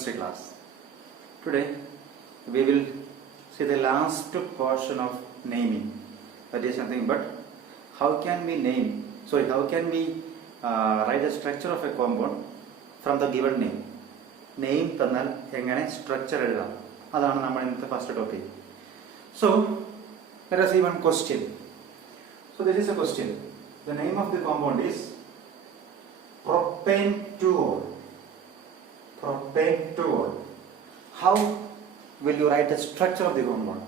chemistry class. Today we will see the last portion of naming. That is nothing but how can we write the structure of a compound from the given name. Name തന്നാൽ എങ്ങനെ structure എഴുതാം, അതാണ് നമ്മൾ ഇന്നത്തെ first topic. So let us see one question. So this is a question. The name of the compound is propane 2-ol. Propane 2-ol. How will you write the structure of the compound?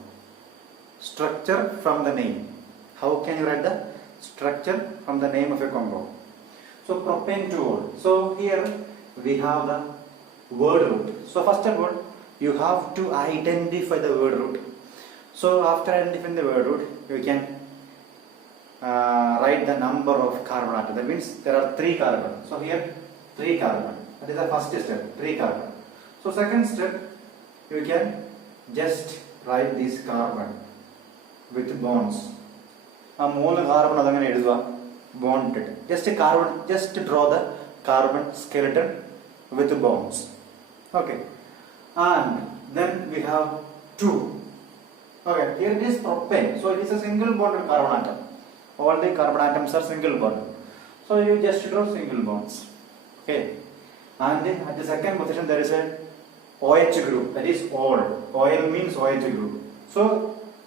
Structure from the name. How can you write the structure from the name of a compound? So propane 2-ol. So here we have the word root. So first of all, you have to identify the word root. So after identifying the word root, you can write the number of carbon atoms. That means there are 3 carbon. So here 3 carbon. That is the first step, 3 carbon. So second step, you can just write this carbon with bonds. A mole carbon adangane edutha bonded. Just draw the carbon skeleton with bonds. Okay. And then we have 2. Okay, here it is propane. So it is a single bonded carbon atom. All the carbon atoms are single bonded. So you just draw single bonds. Okay. And at the second position there is a OH group. That is ol. Oil means OH group. So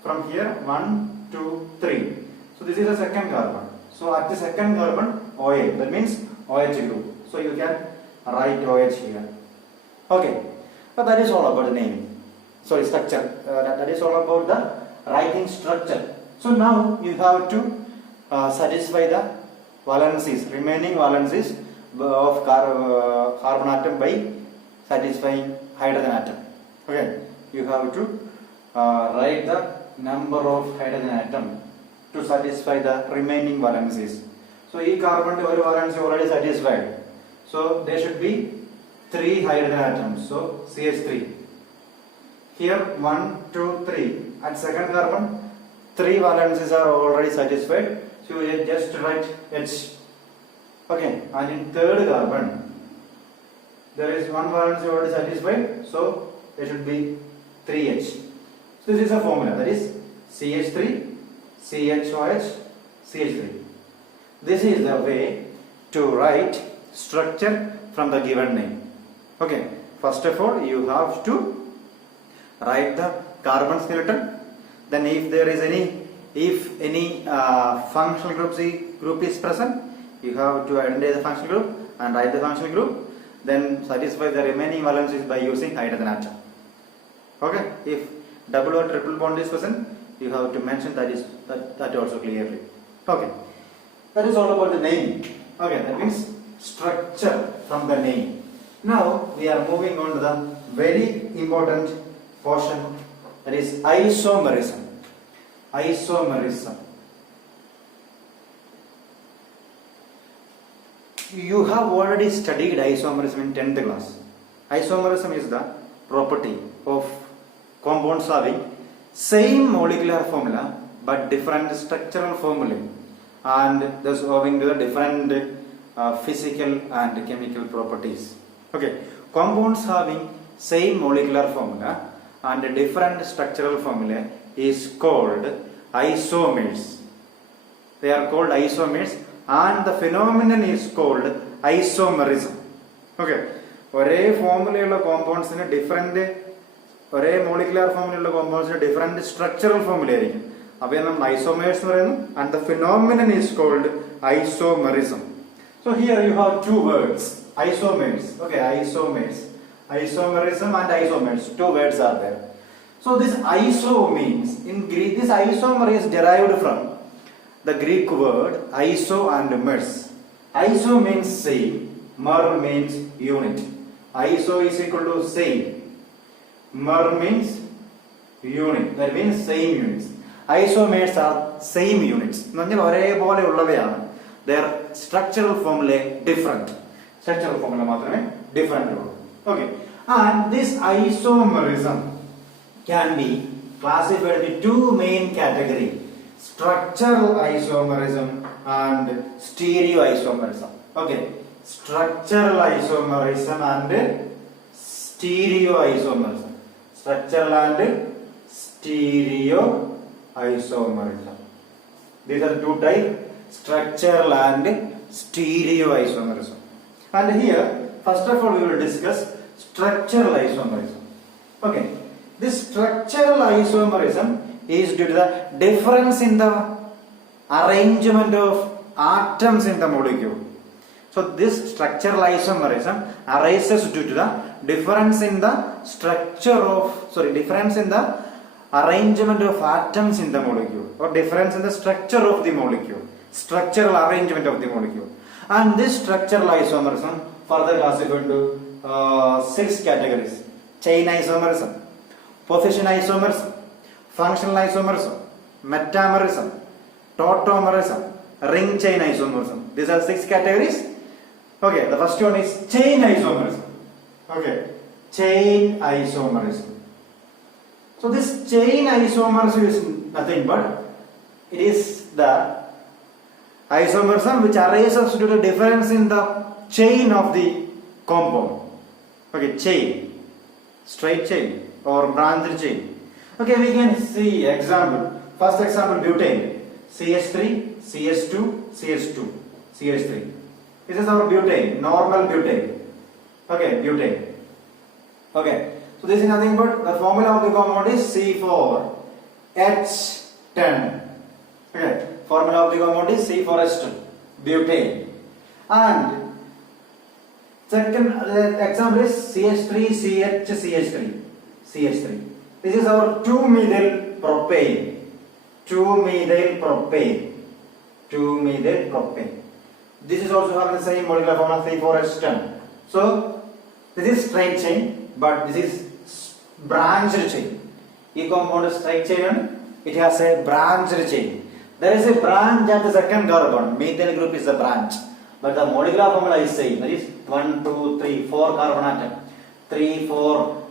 from here 1, 2, 3. So this is the second carbon. So at the second carbon oil. That means OH group. So you can write OH here. Okay. But that is all about the naming. Sorry, structure. That is all about the writing structure. So now you have to satisfy the valencies, remaining valencies of carbon atom by satisfying hydrogen atom. Okay, you have to write the number of hydrogen atom to satisfy the remaining valencies. So each carbon one valency already satisfied. So there should be 3 hydrogen atoms. So CH3. Here 1, 2, 3. At second carbon 3 valencies are already satisfied. So you just write H. Okay, and in third carbon there is 1 valency already satisfied. So there should be 3H. So this is a formula, that is CH3, CHOH, CH3. This is the way to write structure from the given name. Okay, first of all you have to write the carbon skeleton. Then if there is any functional group is present, you have to identify the functional group and write the functional group. Then satisfy the remaining valencies by using hydrogen atom. Okay, if double or triple bond is present, you have to mention that also clearly. Okay, that is all about the name. Okay, that means structure from the name. Now we are moving on to the very important portion, that is isomerism. Isomerism. You have already studied isomerism in 10th class. Isomerism is the property of compounds having same molecular formula but different structural formulae, and thus owing to the different physical and chemical properties. Okay, compounds having same molecular formula and different structural formula is called isomers. They are called isomers, and the phenomenon is called isomerism. Okay, ഒരേ ഫോമുലയുള്ള കോമ്പൗണ്ട്സിന് different, ഒരേ molecular ഫോമുലയുള്ള കോമ്പൗണ്ട്സിന് different structural formula ആയിരിക്കും. അവയെ നമ്മൾ isomers എന്ന് പറയുന്നു, and the phenomenon is called isomerism. So here you have 2 words, isomers. Okay, isomers. Isomerism and isomers, 2 words are there. So this iso means, in Greek, this isomer is derived from the Greek word iso and mers. Iso means same, mer means unit. Iso is equal to same, mer means unit. That means same units. Isomers are same units. ഒരേപോലെ ഉള്ളവയാണ്. Their structural formulae different. Structural formula മാത്രമേ different ഉള്ളൂ. Okay, and this isomerism can be classified into 2 main categories: structural isomerism and stereoisomerism. Okay, structural isomerism and stereoisomerism. Structural and stereoisomerism. These are two types, structural and stereoisomerism. And here, first of all, we will discuss structural isomerism. Okay, this structural isomerism is due to the difference in the arrangement of atoms in the molecule. So this structural isomerism arises due to the difference in the difference in the arrangement of atoms in the molecule, or difference in the structure of the molecule, structural arrangement of the molecule. And this structural isomerism further classified into 6 categories: chain isomerism, position isomerism, functional isomerism, metamerism, tautomerism, ring chain isomerism. These are 6 categories. Okay, the first one is chain isomerism. Okay, chain isomerism. So this chain isomerism is nothing but it is the isomerism which arises due to difference in the chain of the compound. Okay, chain, straight chain or branched chain. Okay, we can see example. First example, butane, CH3, CH2, CH2, CH3. This is our butane, normal butane. Okay, butane. Okay, so this is nothing but the formula of the compound is C4H10. Okay, formula of the compound is C4H10, butane. And second example is CH3CH3. This is our 2-methyl propane. 2-methyl propane. This is also having the same molecular formula C4H10. So this is straight chain, but this is branched chain. This compound is straight chain. It has a branched chain. There is a branch at the second carbon. Methyl group is a branch, but the molecular formula is same. That is 1, 2, 3, 4 carbon atom, 3, 4,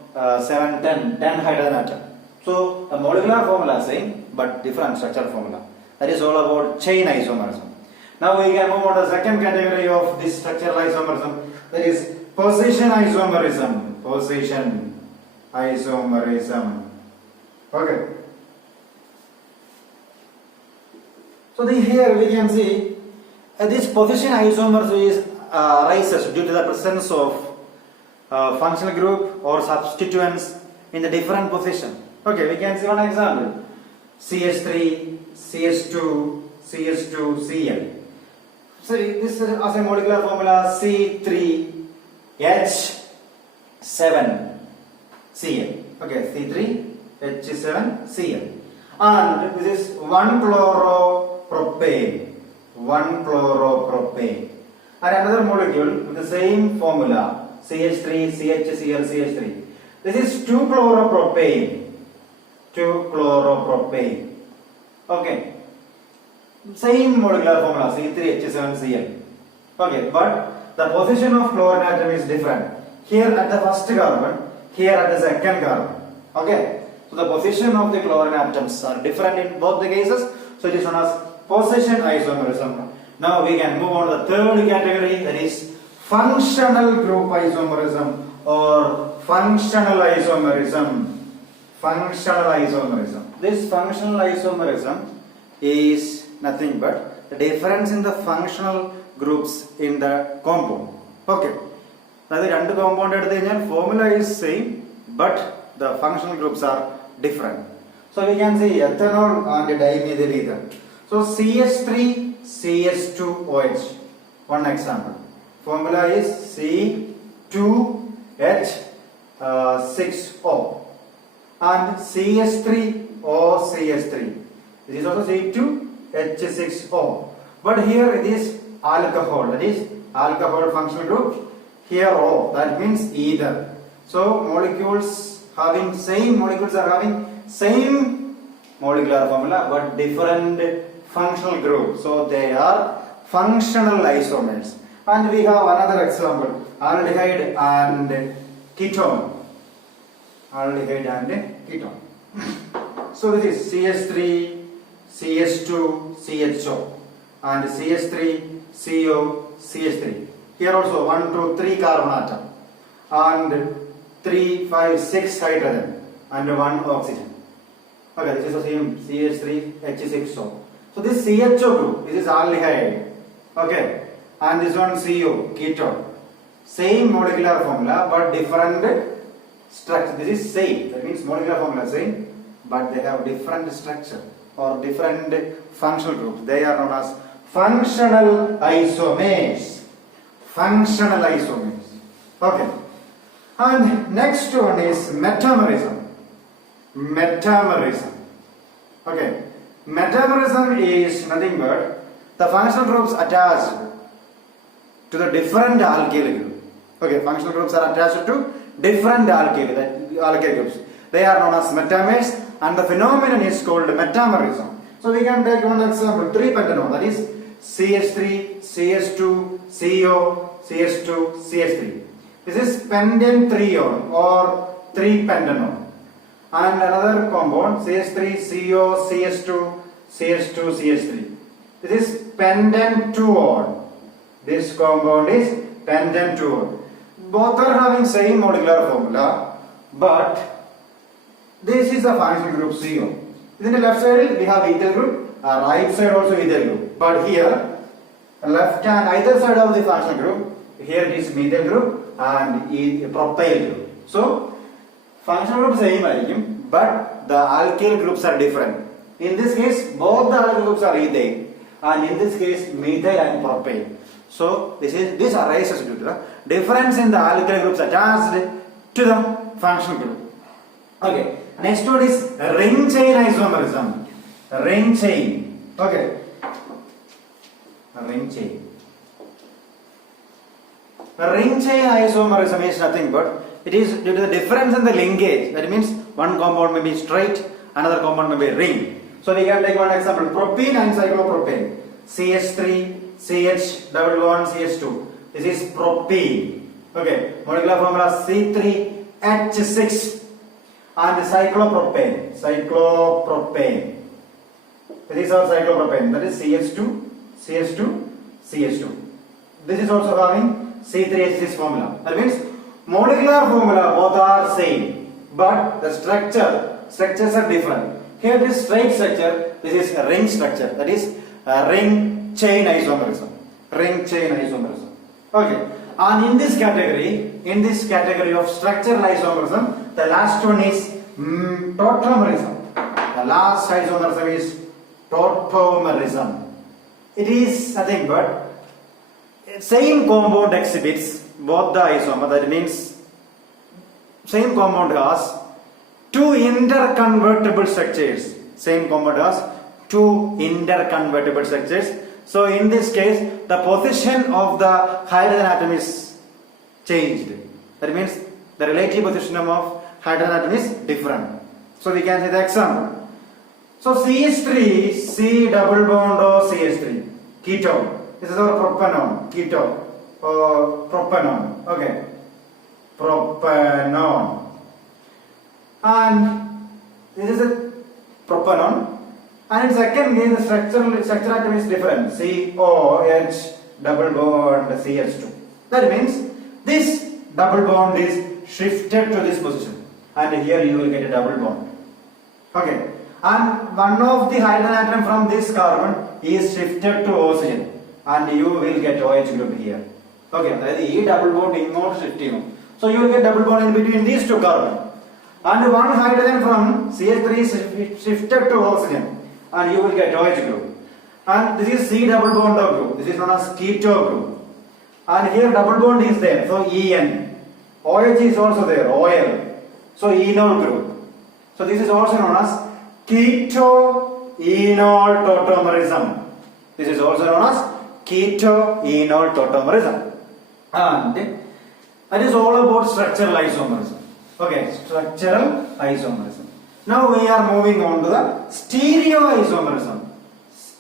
7, 10 hydrogen atom. So the molecular formula is same, but different structural formula. That is all about chain isomerism. Now we can move on to the second category of this structural isomerism. That is position isomerism. Position isomerism. Okay. So here we can see this position isomerism is arises due to the presence of functional group or substituents in the different position. Okay, we can see one example: CH3, CH2, CH2, Cl. So this is as a molecular formula C3H7Cl. Okay, C3H7Cl. And this is 1-chloropropane. 1-chloropropane. And another molecule with the same formula CH3, CHCl, CH3. This is 2-chloropropane. 2-chloropropane. Okay. Same molecular formula C3H7Cl. Okay, but the position of chlorine atom is different. Here at the first carbon, here at the second carbon. Okay, so the position of the chlorine atoms are different in both the cases. So it is known as position isomerism. Now we can move on to the third category, that is functional group isomerism or functional isomerism. Functional isomerism. This functional isomerism is nothing but the difference in the functional groups in the compound. Okay, that is two compound formula is same, but the functional groups are different. So we can see ethanol and dimethyl ether. So CH3 CH2OH, one example. Formula is C2H6O and CH3OCH3. This is also C2H6O, but here it is alcohol, that is alcohol functional group. Here O, that means ether. So molecules are having same molecular formula but different functional group. So they are functional isomers. And we have another example: aldehyde and ketone. Aldehyde and ketone. So this is CH3 CH2 CHO and CH3 CO CH3. Here also 1, 2, 3 carbon atom, and 3, 5, 6 hydrogen and 1 oxygen. Okay, this is the same CH3H6O. So this CHO group, this is aldehyde. Okay, and this one CO, ketone. Same molecular formula but different structure. This is same. That means molecular formula same, but they have different structure or different functional groups. They are known as functional isomers. Functional isomers. Okay. And next one is metamerism. Metamerism. Okay. Metamerism is nothing but the functional groups attached to the different alkyl group. Okay, functional groups are attached to different alkyl groups. They are known as metamers, and the phenomenon is called metamerism. So we can take one example, 3-pentanone, that is CH3, CH2, CO, CH2, CH3. This is pentanethreone or 3-pentanone. And another compound, CH3, CO, CH2, CH2, CH3. This is pentanetone. This compound is pentanetone. Both are having same molecular formula, but this is a functional group CO. In the left side we have ethyl group, right side also ethyl group. But here, left and either side of the functional group, here it is methyl group and propyl group. So functional group same, but the alkyl groups are different. In this case, both the alkyl groups are ethyl, and in this case, methyl and propyl. So this arises due to the difference in the alkyl groups attached to the functional group. Okay. Next one is ring chain isomerism. Ring chain. Okay. Ring chain. Ring chain isomerism is nothing but it is due to the difference in the linkage. That means one compound may be straight, another compound may be ring. So we can take one example: propene and cyclopropane. CH3, CH double bond CH2. This is propene. Okay. Molecular formula C3H6. And cyclopropane. Cyclopropane. This is our cyclopropane. That is CH2, CH2, CH2. This is also having C3H6 formula. That means molecular formula both are same, but the structures are different. Here it is straight structure. This is a ring structure. That is ring chain isomerism. Ring chain isomerism. Okay. And in this category of structural isomerism, the last one is tautomerism. The last isomerism is tautomerism. It is nothing but same compound exhibits both the isomer. That means same compound has two interconvertible structures. Same compound has two interconvertible structures. So in this case, the position of the hydrogen atom is changed. That means the relative position of hydrogen atom is different. So we can say the example. So CH3, C double bond O CH3, ketone. This is our propanone, ketone, propanone. Okay, propanone. And this is a propanone. And in second case, the structure atom is different. COH double bond CH2. That means this double bond is shifted to this position, and here you will get a double bond. Okay, and one of the hydrogen atom from this carbon is shifted to oxygen, and you will get OH group here. Okay, that is E double bond inward shifting. So you will get double bond in between these two carbon, and one hydrogen from CH3 is shifted to oxygen, and you will get OH group. And this is C double bond O group. This is known as keto group. And here double bond is there, so En. OH is also there, OL. So enol group. So this is also known as keto enol tautomerism. This is also known as keto enol tautomerism. And that is all about structural isomerism. Okay, structural isomerism. Now we are moving on to the stereoisomerism.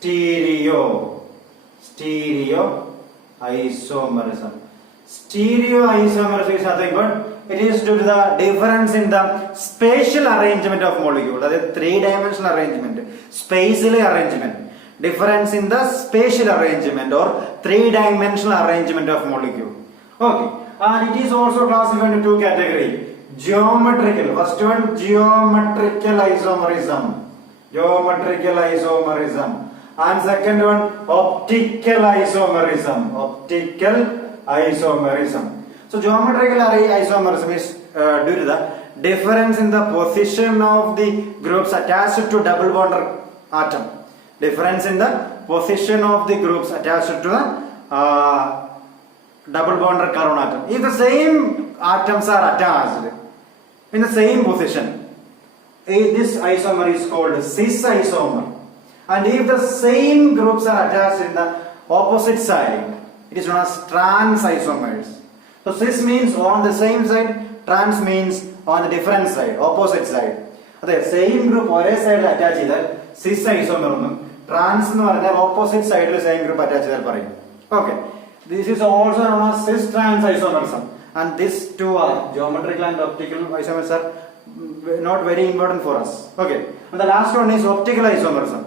Stereoisomerism. Stereoisomerism is nothing but it is due to the difference in the spatial arrangement of molecule. That is three-dimensional arrangement, spatial arrangement. Difference in the spatial arrangement or three-dimensional arrangement of molecule. Okay, and it is also classified into two categories: Geometrical. First one, geometrical isomerism. Geometrical isomerism. And second one, optical isomerism. Optical isomerism. So geometrical isomerism is due to the difference in the position of the groups attached to double bond atom. Difference in the position of the groups attached to the double bond carbon atom. If the same atoms are attached in the same position, this isomer is called cis isomer. And if the same groups are attached in the opposite side, it is known as trans isomers. So cis means on the same side, trans means on the different side, opposite side. The same group ഒരേ സൈഡിൽ attach ചെയ്താൽ സിസ് isomer എന്നും trans എന്ന് പറഞ്ഞാൽ opposite സൈഡിൽ same group attach ചെയ്താൽ പറയും. Okay, this is also known as cis trans isomerism, and these two are geometrical and optical isomers are not very important for us. Okay, and the last one is optical isomerism.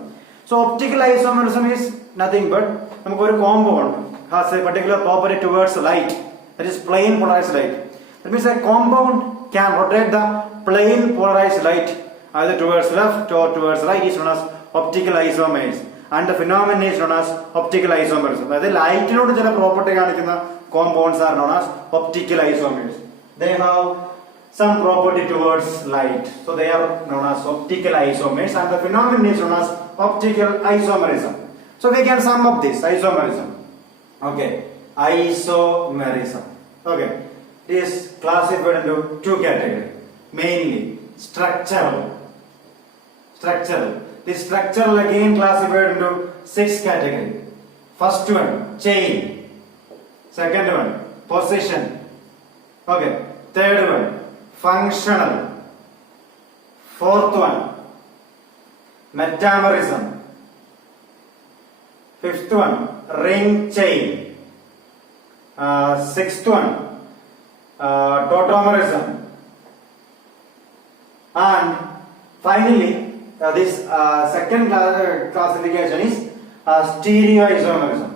So optical isomerism is nothing but നമുക്ക് ഒരു compound has a particular property towards light, that is plane polarized light. That means a compound can rotate the plane polarized light either towards left or towards right is known as optical isomers, and the phenomenon is known as optical isomerism. അതായത് ലൈറ്റിനോട് ചില property കാണിക്കുന്ന compounds are known as optical isomers. They have some property towards light, so they are known as optical isomers, and the phenomenon is known as optical isomerism. So we can sum up this isomerism. Okay, isomerism. Okay, it is classified into two categories, mainly structural. This structural again classified into 6 categories. First one, chain. Second one, position. Okay, third one, functional. Fourth one, metamerism. Fifth one, ring chain. Sixth one, tautomerism. And finally, this second classification is stereoisomerism.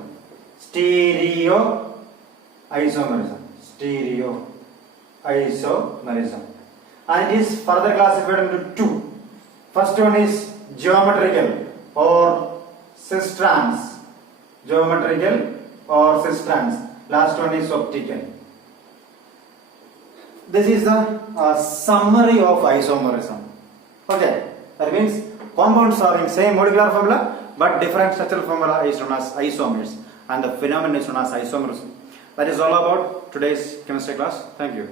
Stereoisomerism. And it is further classified into 2. First one is geometrical or cis trans. Geometrical or cis trans. Last one is optical. This is the summary of isomerism. Okay, that means compounds are in same molecular formula but different structural formula is known as isomers, and the phenomenon is known as isomerism. That is all about today's chemistry class. Thank you.